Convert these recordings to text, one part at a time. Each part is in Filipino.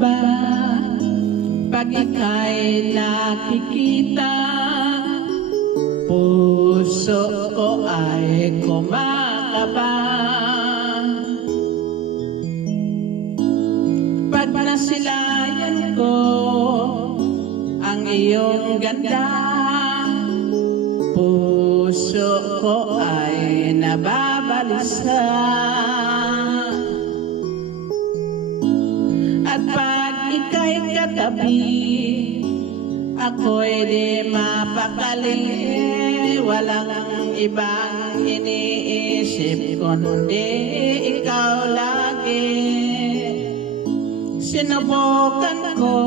iba pag ika'y nakikita, puso ko ay kumakaba. Pag nasilayan ko ang iyong ganda, puso ko ay nababalisa. At pag ika'y katabi, ako'y di mapakali. Walang ibang iniisip kundi ikaw lagi. Sinubukan ko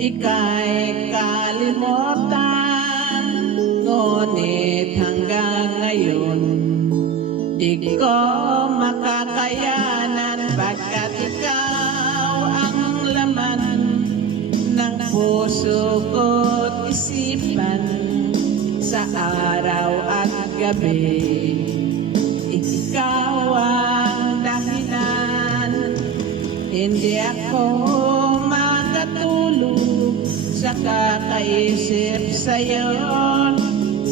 ika'y kalimutan, ngunit hanggang ngayon di ko makakayanan, pagkat ikaw ang laman ng puso ko't isipan. Sa araw at gabi, ikaw ang dahilan. Hindi ako makatulog sa kakaisip sa'yo,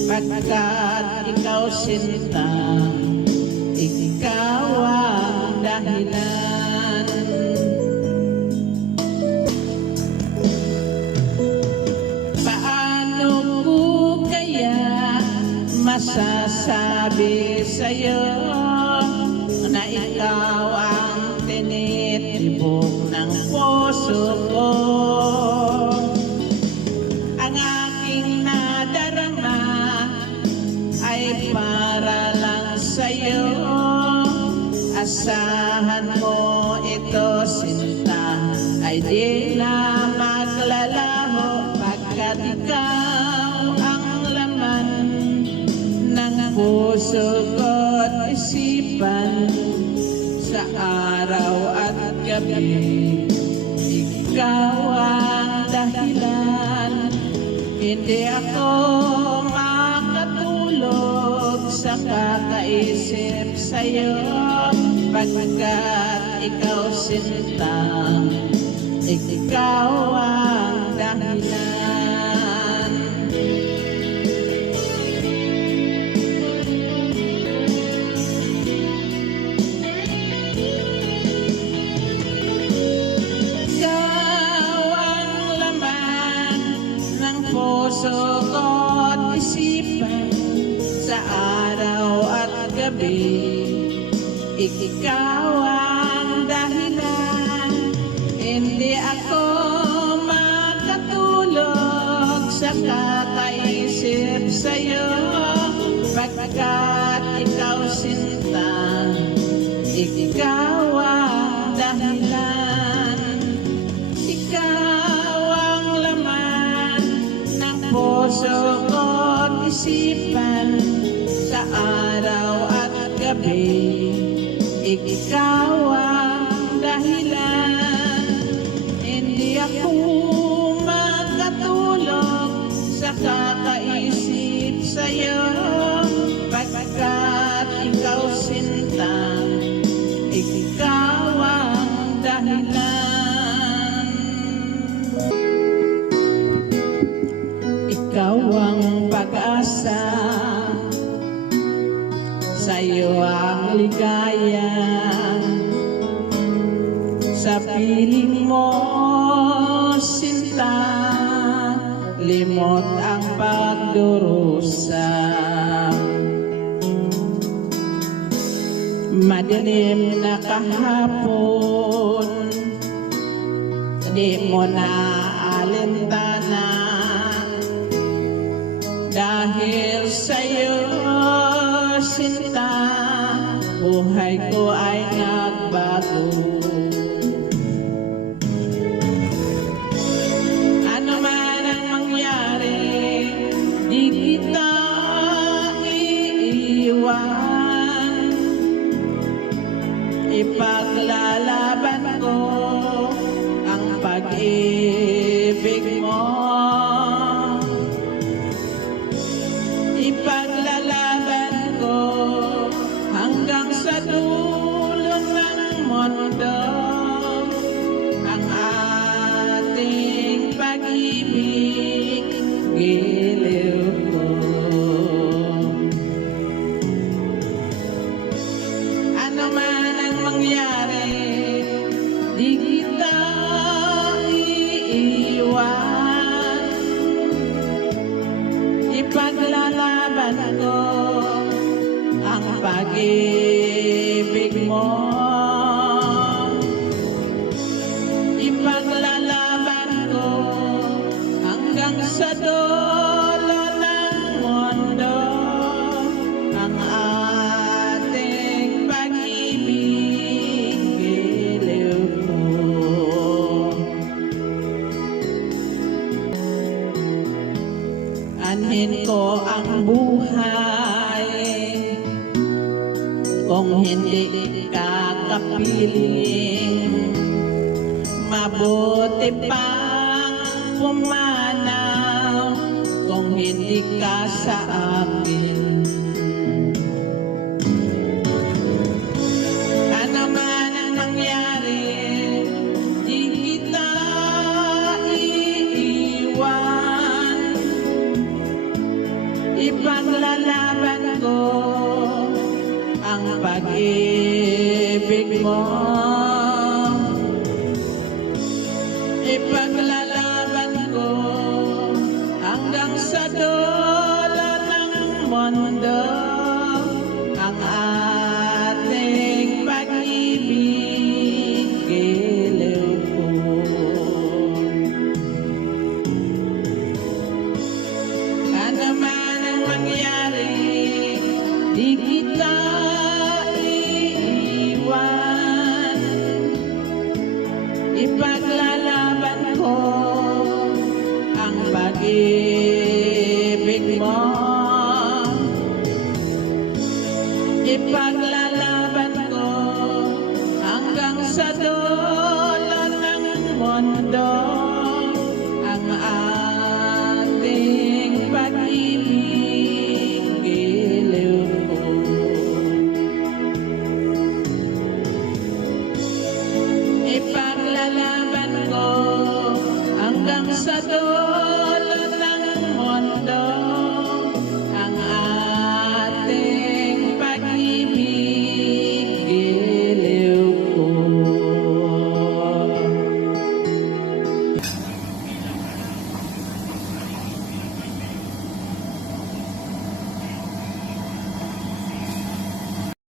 pagkat ikaw sinta, ikaw ang dahilan. Paano ko kaya masasabi sa'yo na ikaw ang tinitibok ng puso ko? Ang aking nadarama ay para lang sa'yo. Asahan mo ito, sinta, ay di na maglalaho, pagkat ikaw ang laman ng puso ko't isipan. Sa araw at gabi, ikaw ang dahilan. Hindi ako makatulog sa kakaisip sa'yo, pagkat ikaw sinta, ikaw ang dahilan. Ikaw ang laman ng puso ko't isipan. Sa araw at gabi, ikaw ang dahilan. Hindi ako makatulog sa kakaisip sa'yo, pagkat ikaw sinta, ikaw ang dahilan. Ikaw ang laman ng puso ko't isipan. Sa araw at gabi, ikaw ang dahilan. Hindi ako makatulog sa kakaisip sa'yo, pagkat ikaw sinta, ikaw ang dahilan. Ikaw ang pag-asa, sa'yo ang ligaya. Sa piling mo, sinta, limot ang pagdurusa. Madilim na kahapon, di mo na alintana, dahil sa'yo sinta, buhay ko ay nagbago. Ano man ang mangyari, di kita iiwan. Ipaglalaban ko ang pag-ibig mo. Ipaglalaban ko hanggang sa dulo ng mundo ang kapiling. Mabuti pang pumanaw kung hindi ka sa akin. Ano man ang mangyari, di kita iiwan. Ipaglalaban ko ang pag-ibig mo. Ipaglalaban ko hanggang sa dulo ng mundo ang ating pag-ibig, giliw ko. Ano man ang mangyari, di kita iiwan. Ipaglalarawan